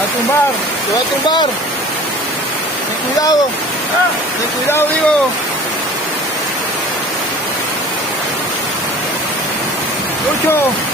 Va a tumbar. Se va a tumbar. Ten cuidado. Ten cuidado, digo. Lucho.